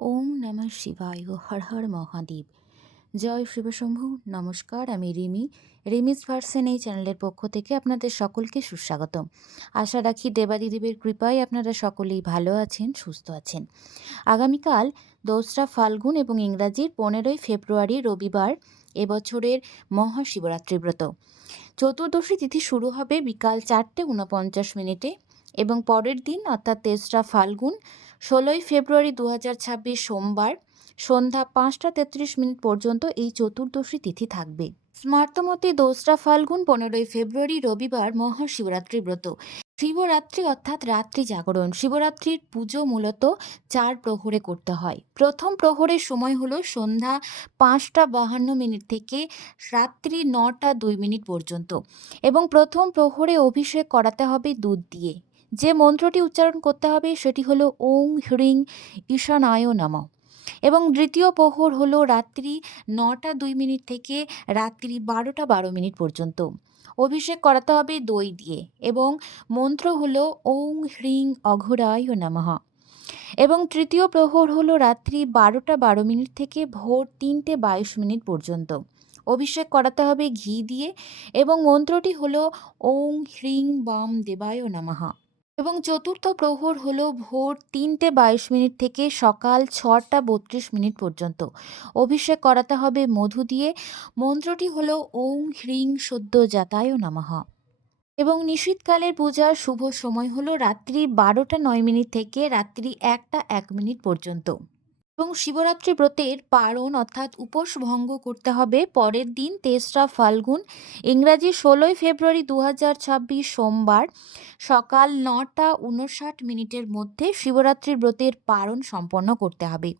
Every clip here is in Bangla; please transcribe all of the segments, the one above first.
ওম নমঃ শিবায়, হর হর মহাদেব। জয় শিবশম্ভু, নমস্কার, আমি রিমি। রিমিস ভার্সেন এই চ্যানেলের পক্ষ থেকে আপনাদের সকলকে সুস্বাগতম। আশা রাখি দেবাদিদেবের কৃপায় আপনারা সকলেই ভালো আছেন, সুস্থ আছেন। আগামীকাল দোসরা ফাল্গুন এবং ইংরাজির পনেরোই ফেব্রুয়ারি রবিবার এবছরের মহাশিবরাত্রি ব্রত। চতুর্দশী তিথি শুরু হবে বিকাল চারটে উনপঞ্চাশ মিনিটে এবং পরের দিন, অর্থাৎ তেসরা ফাল্গুন ষোলোই ফেব্রুয়ারি দু সোমবার সন্ধ্যা পাঁচটা তেত্রিশ মিনিট পর্যন্ত এই চতুর্দশী তিথি থাকবে। স্মার্তমতে দোসরা ফাল্গুন পনেরোই ফেব্রুয়ারি রবিবার মহাশিবরাত্রি ব্রত। শিবরাত্রি অর্থাৎ রাত্রি জাগরণ। শিবরাত্রির পুজো মূলত চার প্রহরে করতে হয়। প্রথম প্রহরের সময় হলো সন্ধ্যা পাঁচটা বাহান্ন মিনিট থেকে রাত্রি নটা দুই মিনিট পর্যন্ত এবং প্রথম প্রহরে অভিষেক করাতে হবে দুধ দিয়ে। যে মন্ত্রটি উচ্চারণ করতে হবে সেটি হলো ওং হ্রিং ঈশানায় নম। এবং দ্বিতীয় প্রহর হলো রাত্রি নটা দুই মিনিট থেকে রাত্রি বারোটা বারো মিনিট পর্যন্ত। অভিষেক করাতে হবে দই দিয়ে এবং মন্ত্র হলো ওং হ্রিং অঘরায় নমঃ। এবং তৃতীয় প্রহর হলো রাত্রি বারোটা বারো মিনিট থেকে ভোর তিনটে বাইশ মিনিট পর্যন্ত। অভিষেক করাতে হবে ঘি দিয়ে এবং মন্ত্রটি হলো ওং হ্রিং বাম দেবায় নমঃ। এবং চতুর্থ প্রহর হলো ভোর তিনটে বাইশ মিনিট থেকে সকাল ছটা বত্রিশ মিনিট পর্যন্ত। অভিষেক করাতে হবে মধু দিয়ে। মন্ত্রটি হলো ওং হ্রিং সদ্য যাতায় নামাহ এবং নিশীতকালের পূজার শুভ সময় হলো রাত্রি বারোটা নয় মিনিট থেকে রাত্রি একটা এক মিনিট পর্যন্ত। এবং শিবরাত্রি ব্রতের পারণ অর্থাৎ উপোস ভঙ্গ করতে হবে। পরের দিন তেসরা ফাল্গুন, ইংরাজি ষোলোই ফেব্রুয়ারি দু সোমবার সকাল নটা উনষাট মিনিটের মধ্যে শিবরাত্রি ব্রতের পারণ সম্পন্ন করতে হবে।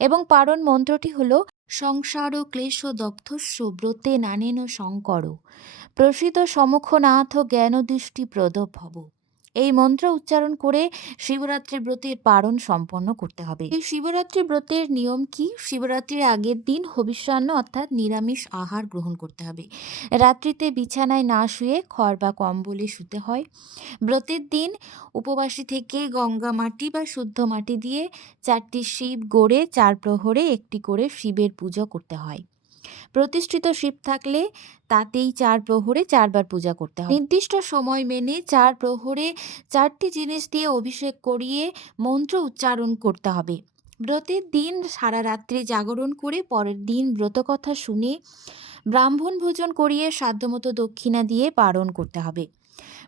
এবং পারণ মন্ত্রটি হল, সংসার ক্লেশ দগ্ধস্য ব্রতে নানেন শঙ্কর। প্রসিত সমুখনাথ জ্ঞানদৃষ্টি প্রদভব। এই মন্ত্র উচ্চারণ করে শিবরাত্রি ব্রতের পারণ সম্পন্ন করতে হবে। এই শিবরাত্রি ব্রতের নিয়ম কি? শিবরাত্রির আগের দিন হবিষ্যান্ন অর্থাৎ নিরামিষ আহার গ্রহণ করতে হবে। রাত্রিতে বিছানায় না শুয়ে খড় বা কম্বলে শুতে হয়। ব্রতের দিন উপবাসী থেকে গঙ্গা মাটি বা শুদ্ধ মাটি দিয়ে চারটি শিব গড়ে চার প্রহরে একটি করে শিবের পুজো করতে হয়। প্রতিষ্ঠিত শিব থাকলে তাতেই চার প্রহরে চারবার পূজা করতে হয়। নির্দিষ্ট সময় মেনে চার প্রহরে চারটি জিনিস দিয়ে অভিষেক করিয়ে মন্ত্র উচ্চারণ করতে হবে। ব্রতের দিন সারা রাত্রি জাগরণ করে পরের দিন ব্রতকথা শুনে ব্রাহ্মণ ভোজন করিয়ে সাধ্যমতো দক্ষিণা দিয়ে পালন করতে হবে।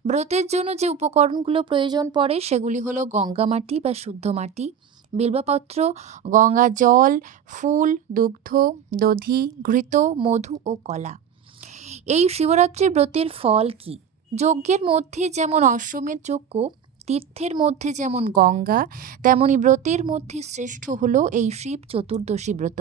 ব্রতের জন্য যে উপকরণগুলো প্রয়োজন পড়ে সেগুলি হলো গঙ্গা মাটি বা শুদ্ধ মাটি বিল্বপত্র, গঙ্গা জল, ফুল, দুগ্ধ, দধি, ঘৃত, মধু ও কলা। এই শিবরাত্রির ব্রতের ফল কি? যজ্ঞের মধ্যে যেমন অশ্বমেধ যজ্ঞ, তীর্থের মধ্যে যেমন গঙ্গা তেমনই ব্রতের মধ্যে শ্রেষ্ঠ হলো এই শিব চতুর্দশী ব্রত।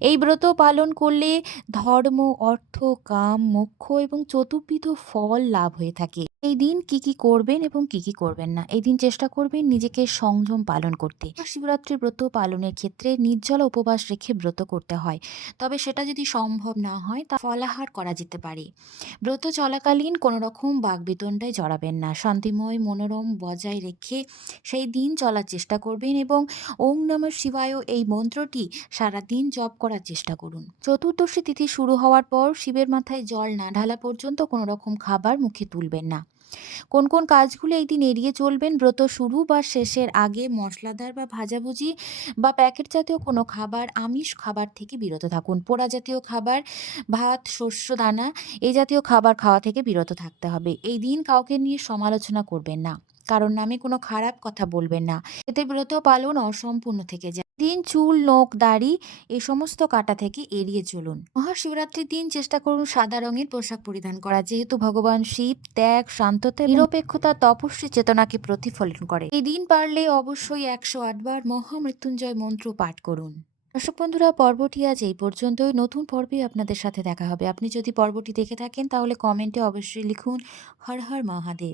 এই ব্রত পালন করলে ধর্ম, অর্থ, কাম, মোক্ষ এবং চতুর্বিধ ফল লাভ হয়ে থাকে। এই দিন কি কি করবেন এবং কি কি করবেন না? এই দিন চেষ্টা করবেন নিজেকে সংযম পালন করতে। শিবরাত্রি ব্রত পালনের ক্ষেত্রে নির্জল উপবাস রেখে ব্রত করতে হয়। তবে সেটা যদি সম্ভব না হয়, তা ফলাহার করা যেতে পারে। ব্রত চলাকালীন কোনো রকম বাগবিতণ্ডায় জড়াবেন না। শান্তিময় মনোরম বজায় রেখে সেই দিন চলার চেষ্টা করবেন এবং ওং নমঃ শিবায় এই মন্ত্রটি সারা দিন জপ করার চেষ্টা করুন। চতুর্দশী তিথি শুরু হওয়ার পর শিবের মাথায় জল না ঢালা পর্যন্ত কোনো রকম খাবার মুখে তুলবেন না। কোন কোন কাজগুলো এই দিন এড়িয়ে চলবেন? ব্রত শুরু বা শেষের আগে মশলাদার বা ভাজাভুজি বা প্যাকেট জাতীয় কোনো খাবার, আমিষ খাবার থেকে বিরত থাকুন। পোড়া জাতীয় খাবার, ভাত, শস্য, দানা, এই জাতীয় খাবার খাওয়া থেকে বিরত থাকতে হবে। এই দিন কাউকে নিয়ে সমালোচনা করবেন না। কারণ নামে কোনো খারাপ কথা বলবেন না। এতে ব্রত পালন অসম্পূর্ণ থেকে যায়। দিন চুল, নোখ, দাড়ি এই সমস্ত কাটা থেকে এড়িয়ে চলুন। মহাশিবরাত্রির দিন চেষ্টা করুন সাদা রঙের পোশাক পরিধান করা। যেহেতু ভগবান শিব ত্যাগ শান্ততা নিরপেক্ষতা, তপস্বী চেতনাকে প্রতিফলন করে। এই দিন পারলে অবশ্যই একশো আটবার মহামৃত্যুঞ্জয় মন্ত্র পাঠ করুন। দর্শক বন্ধুরা, পর্বটি আজ এই পর্যন্তই। নতুন পর্বে আপনাদের সাথে দেখা হবে। আপনি যদি পর্বটি দেখে থাকেন, তাহলে কমেন্টে অবশ্যই লিখুন, হর হর মহাদেব।